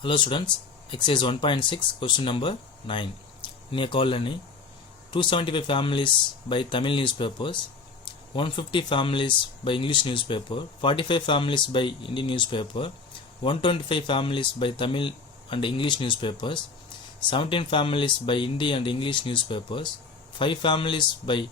Hello students, exercise 1.6 question number 9. In a colony, 275 families by Tamil newspapers, 150 families by English newspaper, 45 families by Indian newspaper, 125 families by Tamil and English newspapers, 17 families by Hindi and English newspapers, 5 families by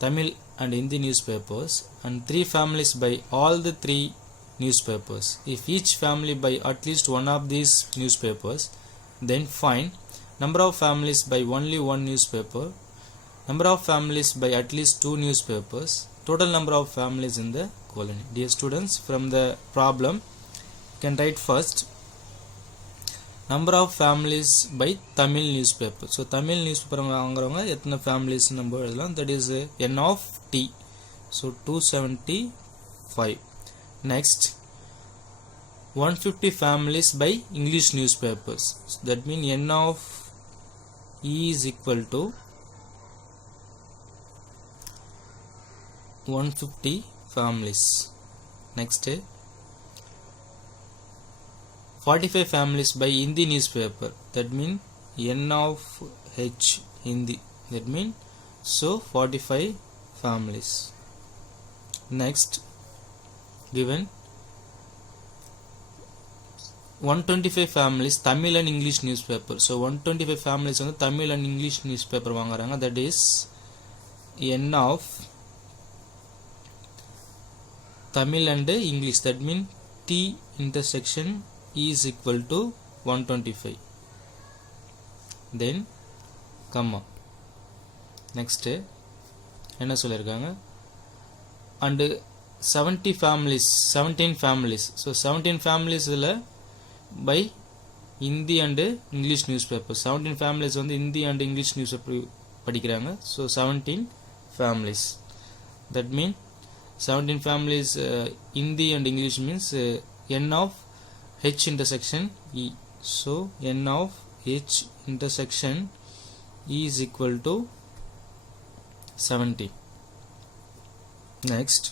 Tamil and Hindi newspapers, and 3 families by all the 3 newspapers. If each family buy at least one of these newspapers, then find number of families by only one newspaper, number of families by at least 2 newspapers, total number of families in the colony. Dear students, from the problem you can write first number of families by Tamil newspaper. So Tamil newspaper வாங்குறவங்க எத்தனை families நம்ம எழுதலாம், that is n of t. So 275. Next, 150 families by English newspapers. So that means n of e is equal to 150 families. Next, 45 families by Hindi newspaper. That means n of h Hindi. That means so 45 families. Next, given 125 families Tamil and English newspaper. So 125 families வந்து Tamil and English newspaper வாங்குறாங்க. That is n of Tamil and English. That means t intersection is equal to 125. Then comma. Next என்ன சொல்லிருக்காங்க, and 17 families. So 17 families by Hindi and English newspaper. 17 families வந்து Hindi and English newspaper படிக்கிறாங்க. So 17 families. That means 17 families Hindi and English means n of h intersection e. So n of h intersection e is equal to 70. Next,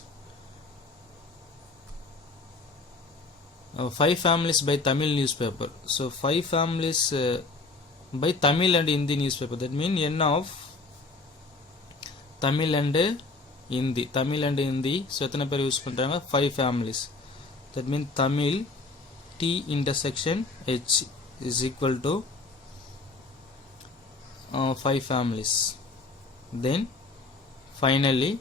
5 families by Tamil newspaper. So 5 families by Tamil and Hindi newspaper. That means n of Tamil and Hindi. Tamil and Hindi. So எத்தனை பேர் use பண்றாங்க, 5 families. That means Tamil t intersection h is equal to 5 families. Then finally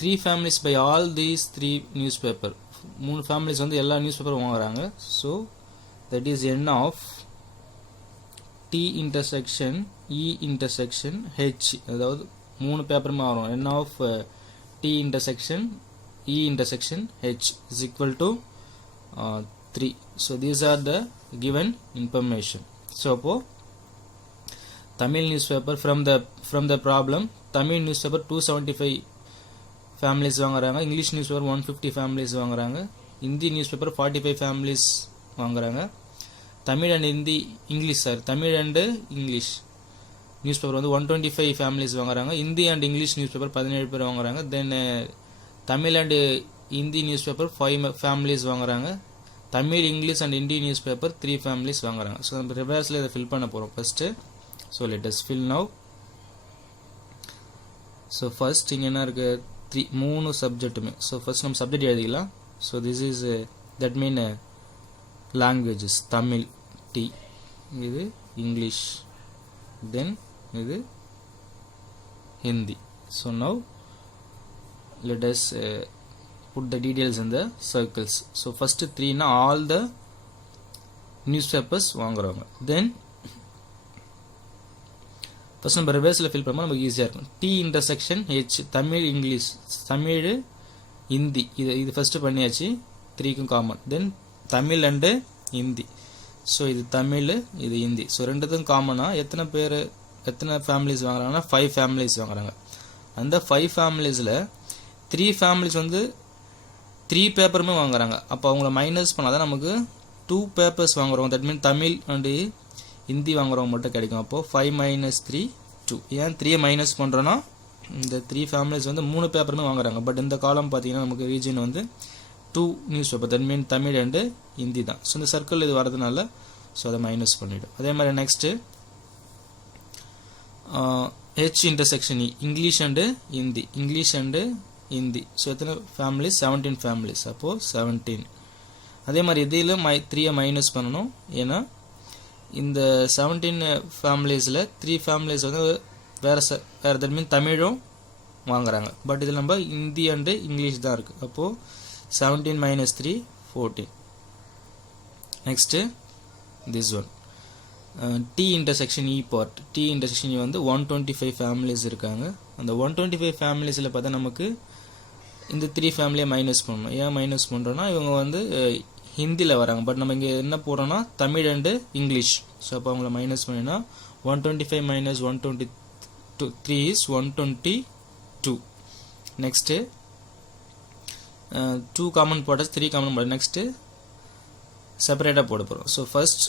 three families by all these 3 newspaper. 3 families வந்து எல்லா newspaper வாங்குறாங்க. So that is n of t intersection e intersection h. அதாவது 3 பேப்பருமே வரும். n of t intersection e intersection h is equal to 3. So these are the given information. So Tamil newspaper, from the problem, Tamil newspaper 275 families வாங்குறாங்க, English newspaper 150 families வாங்குறாங்க, Hindi newspaper 45 families வாங்குறாங்க, Tamil and Hindi English Tamil and English newspaper வந்து 125 families வாங்குறாங்க, Hindi and English newspaper 17 பேர் வாங்குறாங்க. Then Tamil and Hindi newspaper 5 families வாங்குறாங்க, Tamil English and Hindi newspaper 3 families வாங்குறாங்க. So நம்ம ரிவர்ஸ்ல இத ஃபில் பண்ண போறோம் first. So let us fill now. So first இங்க என்ன இருக்கு, 3 சப்ஜெக்ட்டுமே. So first நம்ம சப்ஜெக்ட் எழுதிக்கலாம். So this is that mean languages. Tamil T, இது English, then இது Hindi. So now let us put the details in the circles. So first 3 na all the newspapers வாங்குறாங்க. Then first நம்ம ரிவர்ஸ்ல fill பண்ணா நமக்கு ஈஸியா இருக்கும். T intersection H, Tamil English, Tamil Hindi. இது ஃபர்ஸ்ட் பண்ணியாச்சு, 3க்கும் common. Then Tamil and Hindi. So இது தமிழ், இது ஹிந்தி. ஸோ ரெண்டுத்துக்கும் காமனா எத்தனை ஃபேமிலிஸ் வாங்குறாங்கன்னா 5 ஃபேமிலிஸ் வாங்குறாங்க. அந்த 5 ஃபேமிலிஸில் 3 ஃபேமிலிஸ் வந்து 3 பேப்பருமே வாங்குறாங்க. அப்போ அவங்கள மைனஸ் பண்ணாதான் நமக்கு 2 பேப்பர்ஸ் வாங்குறோம். That mean Tamil and Hindi வாங்குறவங்க மட்டும் கிடைக்கும். அப்போது 5 - 3 2. ஏன் 3 மைனஸ் பண்ணுறோன்னா இந்த 3 ஃபேமிலிஸ் வந்து 3 பேப்பருமே வாங்குறாங்க. பட் இந்த காலம் பார்த்தீங்கன்னா நமக்கு ரீஜன் வந்து 2 news paper, that mean Tamil and Hindi தான். ஸோ இந்த சர்க்கிள் இது வரதுனால ஸோ அதை மைனஸ் பண்ணிவிடும். அதே மாதிரி next H intersection English and Hindi, English and Hindi. So எத்தனை ஃபேமிலிஸ்? 17 ஃபேமிலிஸ். அப்போது 17. அதே மாதிரி இதில் 3 மைனஸ் பண்ணணும். ஏன்னா இந்த 17 ஃபேமிலிஸில் 3 ஃபேமிலிஸ் வந்து வேறு தட் மீன் தமிழும் வாங்குறாங்க. பட் இதில் நம்ம ஹிந்தி அண்டு இங்கிலீஷ் தான் இருக்குது. அப்போது 17 minus 3 14. Next this one T intersection E part. T intersection E வந்து 125 ஃபேமிலிஸ் இருக்காங்க. அந்த 125 ஃபேமிலிஸில் பார்த்தா நமக்கு இந்த 3 ஃபேமிலியை மைனஸ் பண்ணணும். ஏன் மைனஸ் பண்ணுறோன்னா இவங்க வந்து ஹிந்தியில் வராங்க. பட் நம்ம இங்கே என்ன போடுறோன்னா தமிழ் அண்டு இங்கிலீஷ். ஸோ அப்போ அவங்கள மைனஸ் பண்ணினா 125 minus 123 is 122. நெக்ஸ்ட்டு 2 காமன் போட்டாச்சு, 3 காமன் போட. நெக்ஸ்ட்டு செப்பரேட்டாக போட போகிறோம். ஸோ ஃபர்ஸ்ட்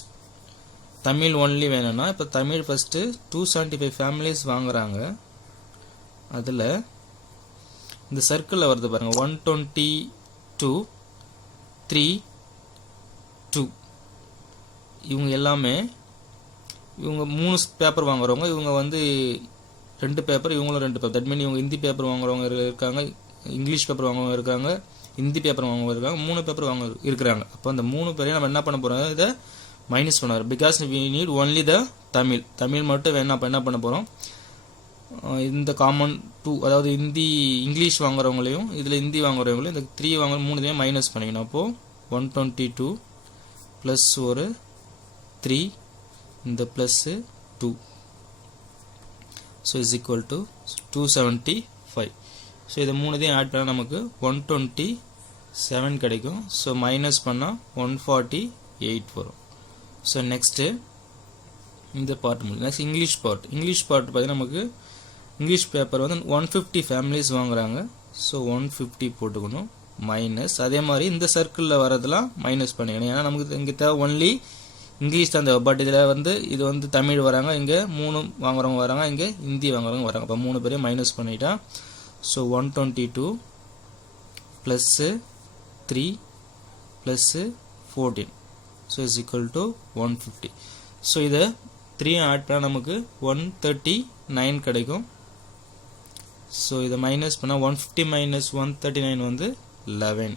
தமிழ் ஒன்லி வேணும்னா இப்போ தமிழ் ஃபஸ்ட்டு 275 ஃபேமிலிஸ் வாங்குறாங்க. அதில் இந்த சர்க்கிளில் வருது பாருங்கள் 122 3 2. இவங்க எல்லாமே இவங்க 3 பேப்பர் வாங்குறவங்க. இவங்க வந்து 2 பேப்பர், இவங்களும் 2 பேப்பர். தட் மீன் இவங்க ஹிந்தி பேப்பர் வாங்குறவங்க இருக்காங்க, இங்கிலீஷ் பேப்பர் வாங்குறவங்க இருக்காங்க, ஹிந்தி பேப்பர் வாங்குறவங்க இருக்காங்க, 3 பேப்பர் வாங்க இருக்கிறாங்க. அப்போ அந்த 3 பேரையும் நம்ம என்ன பண்ண போகிறோம்? இதை மைனஸ் பண்ண வரோம். Because we need only the Tamil. Tamil மட்டும் வேணா. அப்போ என்ன பண்ண போகிறோம்? இந்த காமன் 2, அதாவது இங்கிலீஷ் வாங்குறவங்களையும் இதில் ஹிந்தி வாங்குறவங்களையும் இந்த 3 வாங்குற 3 மைனஸ் பண்ணிக்கணும். அப்போது 122 ப்ளஸ் ஒரு 3, இந்த plus 2. So is equal to 275. So இதை 3 ஆட் பண்ணால் நமக்கு 127 கிடைக்கும். ஸோ மைனஸ் பண்ணால் 148 வரும். ஸோ நெக்ஸ்ட்டு இந்த பார்ட் முடியும். Next English part. English part பார்த்தீங்கன்னா நமக்கு இங்கிலீஷ் பேப்பர் வந்து 150 ஃபேமிலிஸ் வாங்குறாங்க. ஸோ 150 போட்டுக்கணும் மைனஸ். அதே மாதிரி இந்த சர்க்கிளில் வரதெல்லாம் மைனஸ் பண்ணிக்கணும். ஏன்னா நமக்கு இங்கே தேவை ஒன்லி இங்கிலீஷ் தான் தேவை. பட் இதில் வந்து இது வந்து தமிழ் வராங்க, இங்கே 3 வாங்குறவங்க வராங்க, இங்கே ஹிந்தி வாங்குறவங்க வராங்க. அப்போ 3 பேரையும் மைனஸ் பண்ணிட்டா so 122 plus 3 plus 14. So is equal to 150. So இதை 3 ஆட் பண்ணால் நமக்கு 139 கிடைக்கும். ஸோ இதை மைனஸ் பண்ணால் 150 மைனஸ் 139 வந்து 11.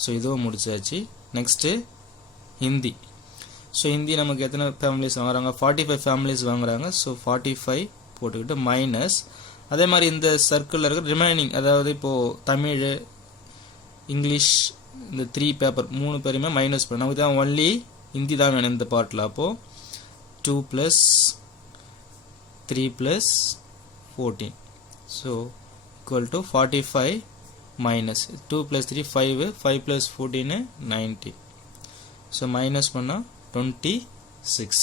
ஸோ இதுவும் முடிச்சாச்சு. நெக்ஸ்ட்டு ஹிந்தி. ஸோ ஹிந்தி நமக்கு எத்தனை ஃபேமிலிஸ் வாங்குறாங்க? 45 ஃபேமிலிஸ் வாங்குறாங்க. ஸோ 45 போட்டுக்கிட்டு மைனஸ். அதே மாதிரி இந்த சர்க்கிளில் இருக்கிற ரிமைனிங், அதாவது இப்போது தமிழ், இங்கிலீஷ், இந்த 3 பேப்பர் 3 பேருமே மைனஸ் பண்ண. நமக்கு தான் ஒன்லி ஹிந்தி தான் வேணும் இந்த பார்ட்டில். அப்போது 2 plus 3 plus 14. So equal to 45 minus 2 plus 3 5, 5 plus 14 19. So minus பண்ணால் 26.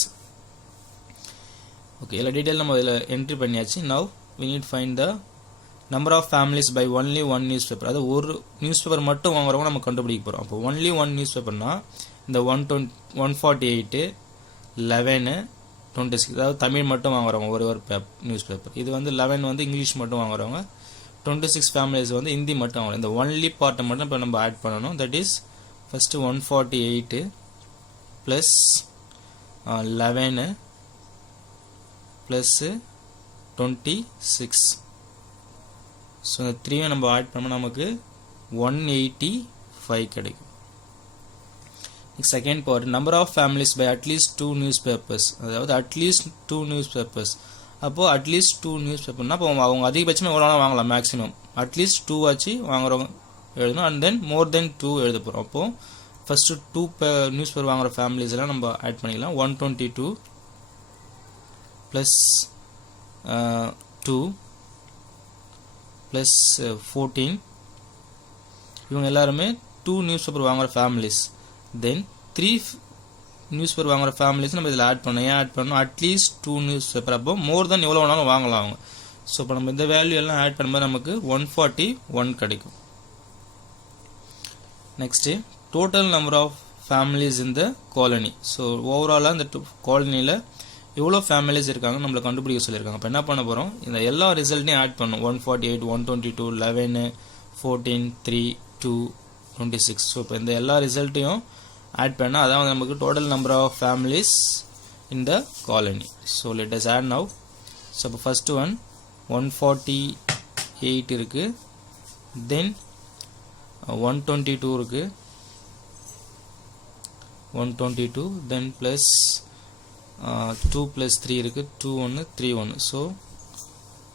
ஓகே, எல்லா டீட்டெயில் நம்ம இதில் என்ட்ரி பண்ணியாச்சு. Now we need find the number of families by only one newspaper. அதாவது ஒரு நியூஸ் பேப்பர் மட்டும் வாங்குறவங்க நம்ம கண்டுபிடிக்க போகிறோம். அப்போ ஒன்லி ஒன் நியூஸ் பேப்பர்னா இந்த 148 11 26, அதாவது தமிழ் மட்டும் வாங்குறவங்க ஒரு நியூஸ் பேப்பர். இது வந்து 11 வந்து இங்கிலீஷ் மட்டும் வாங்குறவங்க, 26 ஃபேமிலிஸ் வந்து ஹிந்தி மட்டும் வாங்குறோம். இந்த ஒன்லி பார்ட்டை மட்டும் இப்போ நம்ம ஆட் பண்ணணும். That is first 148 plus 11 plus 26. So இந்த 3 நம்ம ஆட் பண்ணால் நமக்கு 185 கிடைக்கும். Second part, number of families by at least 2 news papers. அதாவது அட்லீஸ்ட் 2 நியூஸ் பேப்பர்ஸ். அப்போது அட்லீஸ்ட் 2 நியூஸ் பேப்பர்னா அப்போ அவங்க அதிகபட்சமாக எவ்வளோ வேணால் வாங்கலாம். மேக்ஸிமம் அட்லீஸ்ட் 2 ஆச்சு வாங்குறவங்க எழுதணும். அண்ட் தென் மோர் தென் 2 எழுத போகிறோம். அப்போது ஃபஸ்ட்டு 2 நியூஸ் பேப்பர் வாங்குகிற ஃபேமிலிஸ் எல்லாம் நம்ம ஆட் பண்ணிக்கலாம். 122 ப்ளஸ் 2 ப்ளஸ் 14. இவங்க எல்லாருமே 2 நியூஸ் பேப்பர் வாங்குகிற ஃபேமிலிஸ். தென் 3 நியூஸ் பேப்பர் வாங்குகிற ஃபேமிலிஸ் நம்ம இதில் ஆட் பண்ணோம். ஏன் ஆட் பண்ணோம்? At least 2 news paper. அப்போ மோர் தென் எவ்வளோ வேணாலும் வாங்கலாம் அவங்க. ஸோ இப்போ நம்ம இந்த வேல்யூ எல்லாம் ஆட் பண்ணும்போது நமக்கு 141 கிடைக்கும். Next total number of families இந்த காலனி. ஸோ ஓவராலாக இந்த காலனியில் எவ்வளோ ஃபேமிலிஸ் இருக்காங்க நம்மளை கண்டுபிடிக்க சொல்லியிருக்காங்க. இப்போ என்ன பண்ண போகிறோம், இந்த எல்லா ரிசல்ட்டையும் ஆட் பண்ணணும். 148, 122, 11, 14, 3, 2, 26. ஸோ இப்போ இந்த எல்லா ரிசல்ட்டையும் ஆட் பண்ணால் அதான் நமக்கு total number of families in the colony. So let us add now. So இப்போ ஃபர்ஸ்ட் ஒன் 148 இருக்குது, தென் 122 இருக்குது, 122, தென் ப்ளஸ் 2 + 3 இருக்கு, 2 1 3 1. ஸோ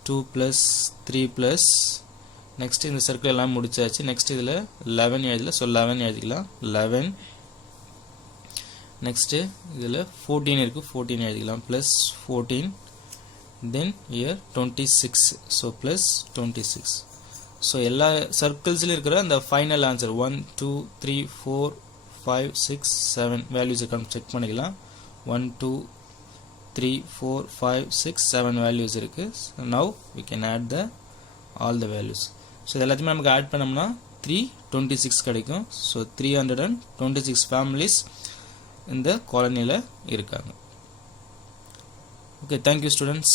2 + 3 + நெக்ஸ்ட் இந்த சர்க்கிள் எல்லாம் முடிச்சாச்சு. நெக்ஸ்ட் இதில் 11 எழுதல, ஸோ 11 எழுதிக்கலாம், 11. நெக்ஸ்ட் இதில் 14 இருக்கு, 14 எழுதிக்கலாம், ப்ளஸ் 14. தென் இயர் 26, ஸோ ப்ளஸ் 26. ஸோ எல்லா சர்க்கிள்ஸ்லையும் இருக்கிற அந்த ஃபைனல் ஆன்சர் 1 2 3 4 5 6 7 வேல்யூஸ் செக் பண்ணிக்கலாம். 1 2 3 4 5 6 7 வேல்யூஸ் இருக்கு. Now we can add all the values. So எல்லாத்தையுமே நமக்கு ஆட் பண்ணோம்னா 326 கிடைக்கும். ஸோ 326 ஃபேமிலிஸ் இந்த காலனியில் இருக்காங்க. Okay, thank you students.